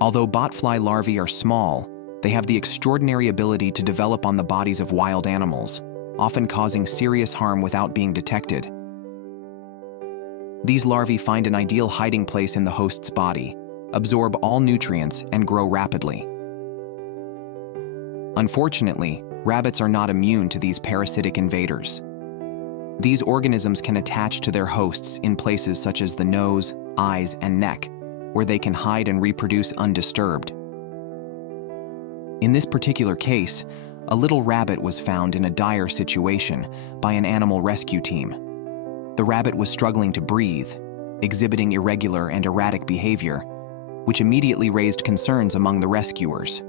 Although botfly larvae are small, they have the extraordinary ability to develop on the bodies of wild animals, often causing serious harm without being detected. These larvae find an ideal hiding place in the host's body, absorb all nutrients, and grow rapidly. Unfortunately, rabbits are not immune to these parasitic invaders. These organisms can attach to their hosts in places such as the nose, eyes, and neck, where they can hide and reproduce undisturbed. In this particular case, a little rabbit was found in a dire situation by an animal rescue team. The rabbit was struggling to breathe, exhibiting irregular and erratic behavior, which immediately raised concerns among the rescuers.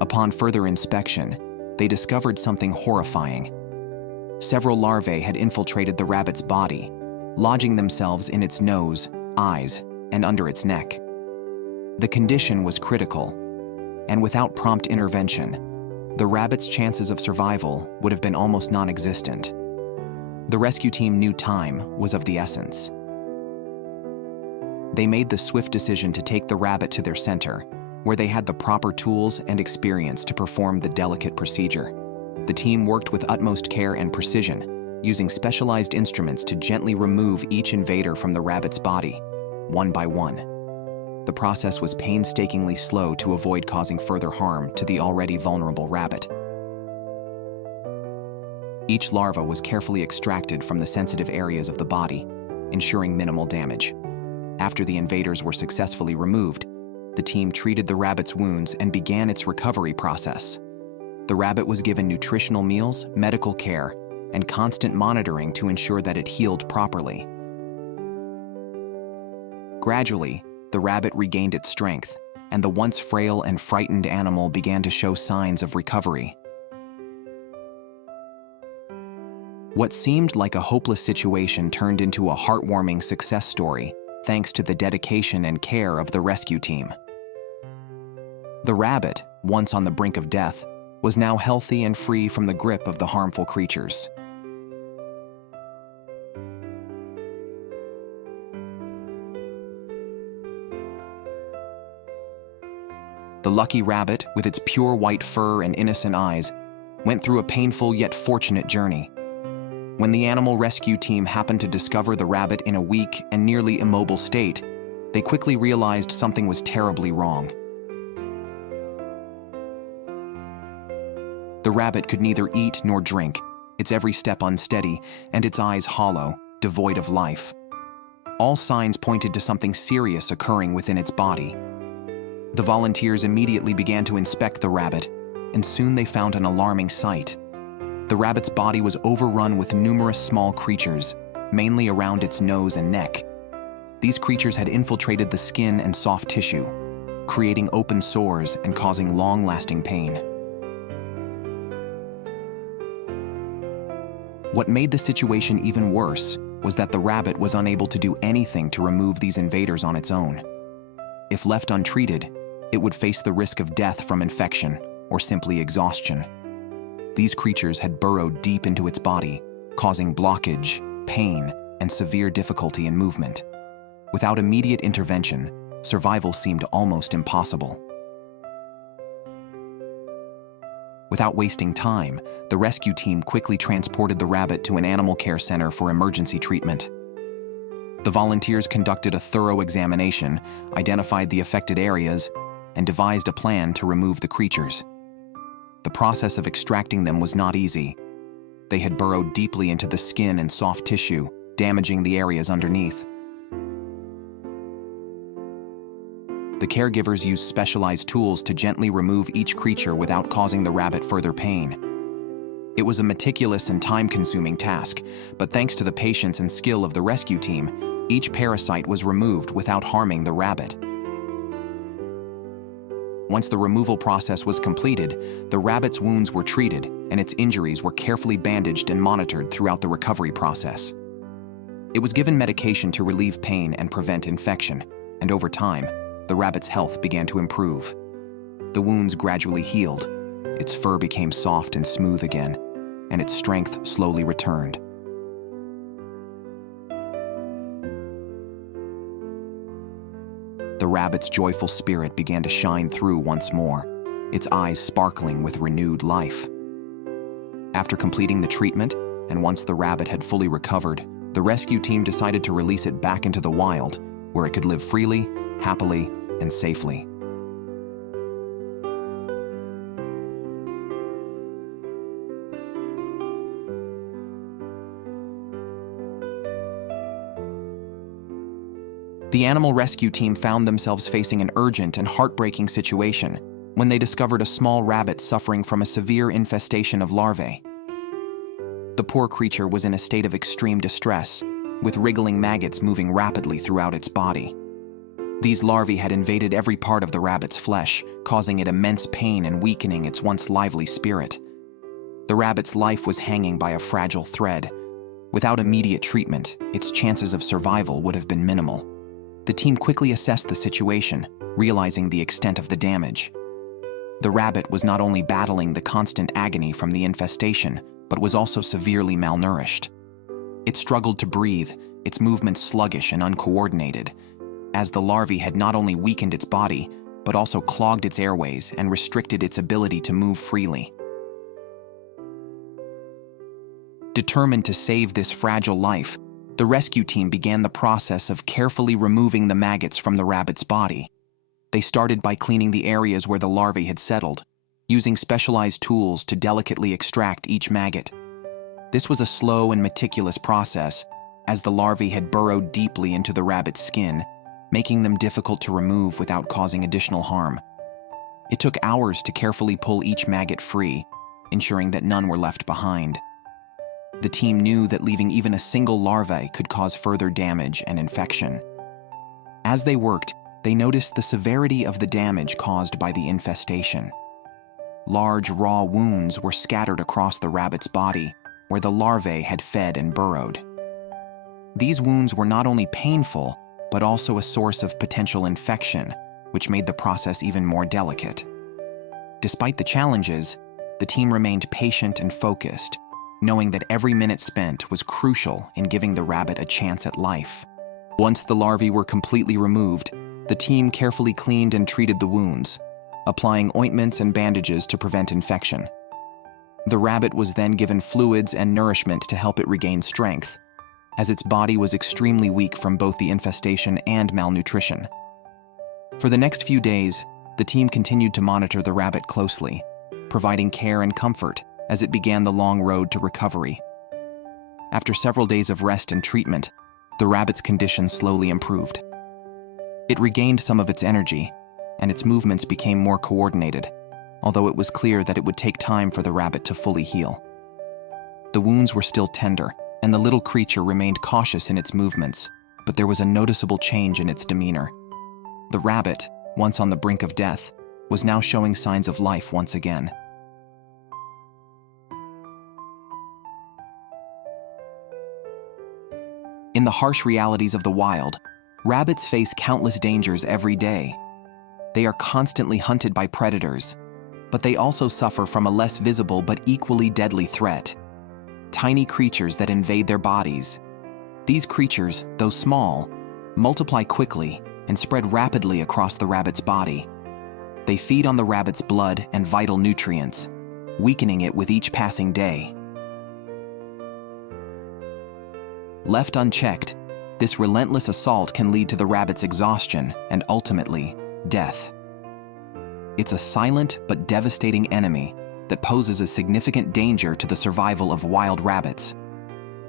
Upon further inspection, they discovered something horrifying. Several larvae had infiltrated the rabbit's body, lodging themselves in its nose, eyes, and under its neck. The condition was critical, and without prompt intervention, the rabbit's chances of survival would have been almost non-existent. The rescue team knew time was of the essence. They made the swift decision to take the rabbit to their center, where they had the proper tools and experience to perform the delicate procedure. The team worked with utmost care and precision, using specialized instruments to gently remove each invader from the rabbit's body, one by one. The process was painstakingly slow to avoid causing further harm to the already vulnerable rabbit. Each larva was carefully extracted from the sensitive areas of the body, ensuring minimal damage. After the invaders were successfully removed, the team treated the rabbit's wounds and began its recovery process. The rabbit was given nutritional meals, medical care, and constant monitoring to ensure that it healed properly. Gradually, the rabbit regained its strength, and the once frail and frightened animal began to show signs of recovery. What seemed like a hopeless situation turned into a heartwarming success story, thanks to the dedication and care of the rescue team. The rabbit, once on the brink of death, was now healthy and free from the grip of the harmful creatures. The lucky rabbit, with its pure white fur and innocent eyes, went through a painful yet fortunate journey. When the animal rescue team happened to discover the rabbit in a weak and nearly immobile state, they quickly realized something was terribly wrong. The rabbit could neither eat nor drink, its every step unsteady, and its eyes hollow, devoid of life. All signs pointed to something serious occurring within its body. The volunteers immediately began to inspect the rabbit, and soon they found an alarming sight. The rabbit's body was overrun with numerous small creatures, mainly around its nose and neck. These creatures had infiltrated the skin and soft tissue, creating open sores and causing long-lasting pain. What made the situation even worse was that the rabbit was unable to do anything to remove these invaders on its own. If left untreated, it would face the risk of death from infection or simply exhaustion. These creatures had burrowed deep into its body, causing blockage, pain, and severe difficulty in movement. Without immediate intervention, survival seemed almost impossible. Without wasting time, the rescue team quickly transported the rabbit to an animal care center for emergency treatment. The volunteers conducted a thorough examination, identified the affected areas, and devised a plan to remove the creatures. The process of extracting them was not easy. They had burrowed deeply into the skin and soft tissue, damaging the areas underneath. The caregivers used specialized tools to gently remove each creature without causing the rabbit further pain. It was a meticulous and time-consuming task, but thanks to the patience and skill of the rescue team, each parasite was removed without harming the rabbit. Once the removal process was completed, the rabbit's wounds were treated and its injuries were carefully bandaged and monitored throughout the recovery process. It was given medication to relieve pain and prevent infection, and over time, the rabbit's health began to improve. The wounds gradually healed, its fur became soft and smooth again, and its strength slowly returned. the rabbit's joyful spirit began to shine through once more, its eyes sparkling with renewed life. After completing the treatment, and once the rabbit had fully recovered, the rescue team decided to release it back into the wild, where it could live freely, happily, and safely. The animal rescue team found themselves facing an urgent and heartbreaking situation when they discovered a small rabbit suffering from a severe infestation of larvae. The poor creature was in a state of extreme distress, with wriggling maggots moving rapidly throughout its body. These larvae had invaded every part of the rabbit's flesh, causing it immense pain and weakening its once lively spirit. The rabbit's life was hanging by a fragile thread. Without immediate treatment, its chances of survival would have been minimal. The team quickly assessed the situation, realizing the extent of the damage. The rabbit was not only battling the constant agony from the infestation, but was also severely malnourished. It struggled to breathe, its movements sluggish and uncoordinated, as the larvae had not only weakened its body, but also clogged its airways and restricted its ability to move freely. Determined to save this fragile life, the rescue team began the process of carefully removing the maggots from the rabbit's body. They started by cleaning the areas where the larvae had settled, using specialized tools to delicately extract each maggot. This was a slow and meticulous process, as the larvae had burrowed deeply into the rabbit's skin, making them difficult to remove without causing additional harm. It took hours to carefully pull each maggot free, ensuring that none were left behind. The team knew that leaving even a single larvae could cause further damage and infection. As they worked, they noticed the severity of the damage caused by the infestation. Large, raw wounds were scattered across the rabbit's body, where the larvae had fed and burrowed. These wounds were not only painful, but also a source of potential infection, which made the process even more delicate. Despite the challenges, the team remained patient and focused, knowing that every minute spent was crucial in giving the rabbit a chance at life. Once the larvae were completely removed, the team carefully cleaned and treated the wounds, applying ointments and bandages to prevent infection. The rabbit was then given fluids and nourishment to help it regain strength, as its body was extremely weak from both the infestation and malnutrition. For the next few days, the team continued to monitor the rabbit closely, providing care and comfort as it began the long road to recovery. After several days of rest and treatment, the rabbit's condition slowly improved. It regained some of its energy, and its movements became more coordinated, although it was clear that it would take time for the rabbit to fully heal. The wounds were still tender, and the little creature remained cautious in its movements, but there was a noticeable change in its demeanor. The rabbit, once on the brink of death, was now showing signs of life once again. In the harsh realities of the wild, rabbits face countless dangers every day. They are constantly hunted by predators, but they also suffer from a less visible but equally deadly threat: tiny creatures that invade their bodies. These creatures, though small, multiply quickly and spread rapidly across the rabbit's body. They feed on the rabbit's blood and vital nutrients, weakening it with each passing day. Left unchecked, this relentless assault can lead to the rabbit's exhaustion and ultimately, death. It's a silent but devastating enemy that poses a significant danger to the survival of wild rabbits.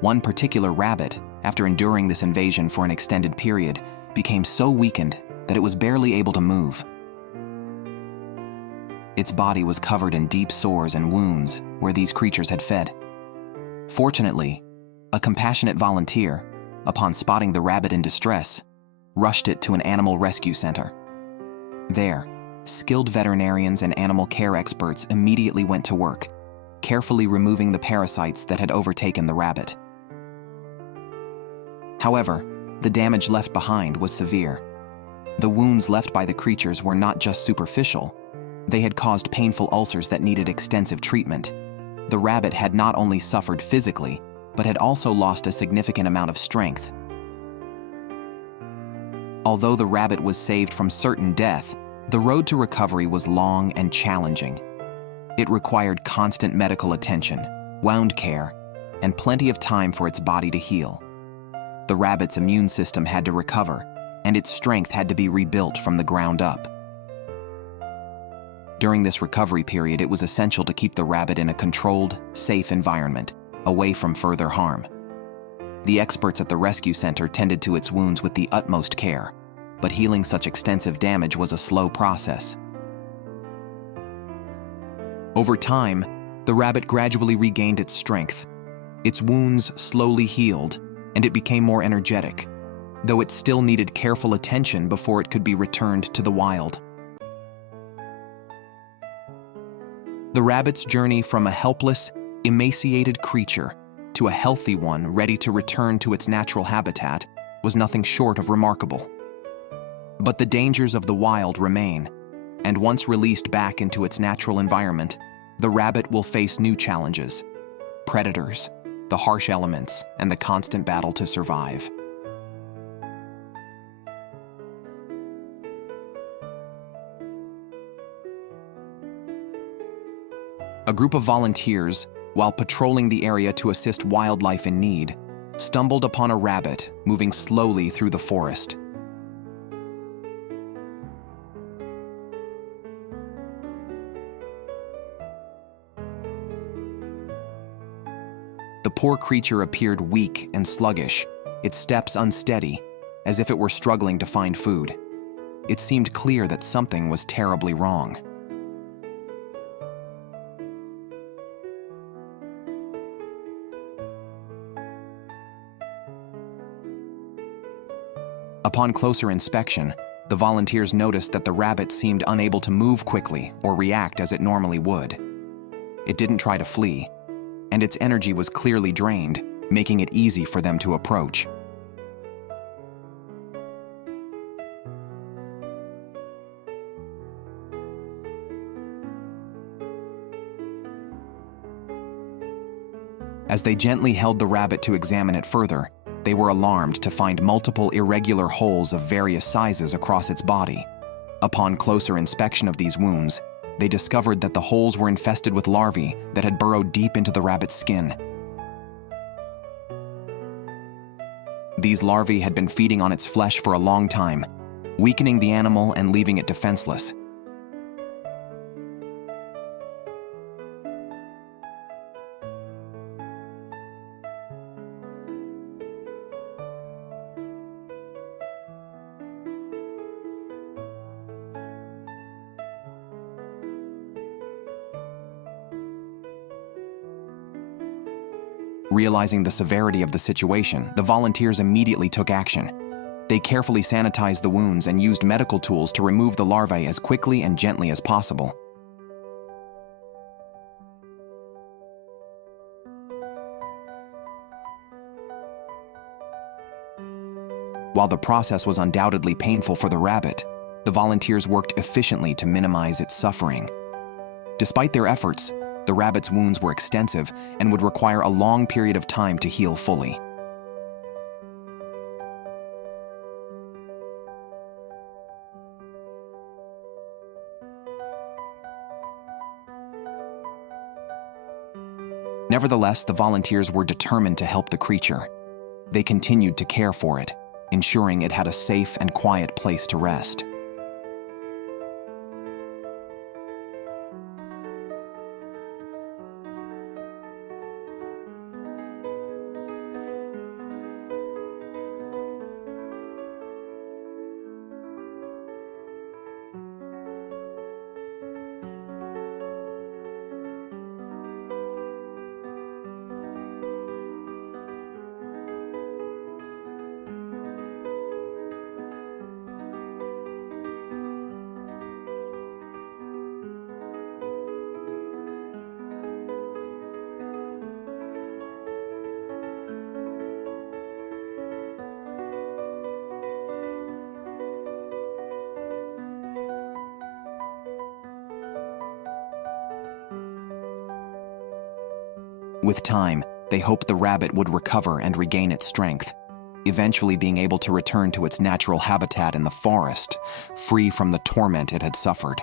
One particular rabbit, after enduring this invasion for an extended period, became so weakened that it was barely able to move. Its body was covered in deep sores and wounds where these creatures had fed. Fortunately, a compassionate volunteer, upon spotting the rabbit in distress, rushed it to an animal rescue center. There, skilled veterinarians and animal care experts immediately went to work, carefully removing the parasites that had overtaken the rabbit. However, the damage left behind was severe. The wounds left by the creatures were not just superficial. They had caused painful ulcers that needed extensive treatment. The rabbit had not only suffered physically, but had also lost a significant amount of strength. Although the rabbit was saved from certain death, the road to recovery was long and challenging. It required constant medical attention, wound care, and plenty of time for its body to heal. The rabbit's immune system had to recover, and its strength had to be rebuilt from the ground up. During this recovery period, it was essential to keep the rabbit in a controlled, safe environment, away from further harm. The experts at the rescue center tended to its wounds with the utmost care, but healing such extensive damage was a slow process. Over time, the rabbit gradually regained its strength. Its wounds slowly healed, and it became more energetic, though it still needed careful attention before it could be returned to the wild. The rabbit's journey from a helpless, emaciated creature to a healthy one ready to return to its natural habitat was nothing short of remarkable. But the dangers of the wild remain, and once released back into its natural environment, the rabbit will face new challenges: predators, the harsh elements, and the constant battle to survive. A group of volunteers, while patrolling the area to assist wildlife in need, stumbled upon a rabbit moving slowly through the forest. The poor creature appeared weak and sluggish, its steps unsteady, as if it were struggling to find food. It seemed clear that something was terribly wrong. Upon closer inspection, the volunteers noticed that the rabbit seemed unable to move quickly or react as it normally would. It didn't try to flee, and its energy was clearly drained, making it easy for them to approach. As they gently held the rabbit to examine it further, they were alarmed to find multiple irregular holes of various sizes across its body. Upon closer inspection of these wounds, they discovered that the holes were infested with larvae that had burrowed deep into the rabbit's skin. These larvae had been feeding on its flesh for a long time, weakening the animal and leaving it defenseless. Realizing the severity of the situation, the volunteers immediately took action. They carefully sanitized the wounds and used medical tools to remove the larvae as quickly and gently as possible. While the process was undoubtedly painful for the rabbit, the volunteers worked efficiently to minimize its suffering. Despite their efforts, the rabbit's wounds were extensive and would require a long period of time to heal fully. Nevertheless, the volunteers were determined to help the creature. They continued to care for it, ensuring it had a safe and quiet place to rest. With time, they hoped the rabbit would recover and regain its strength. eventually being able to return to its natural habitat in the forest, free from the torment it had suffered.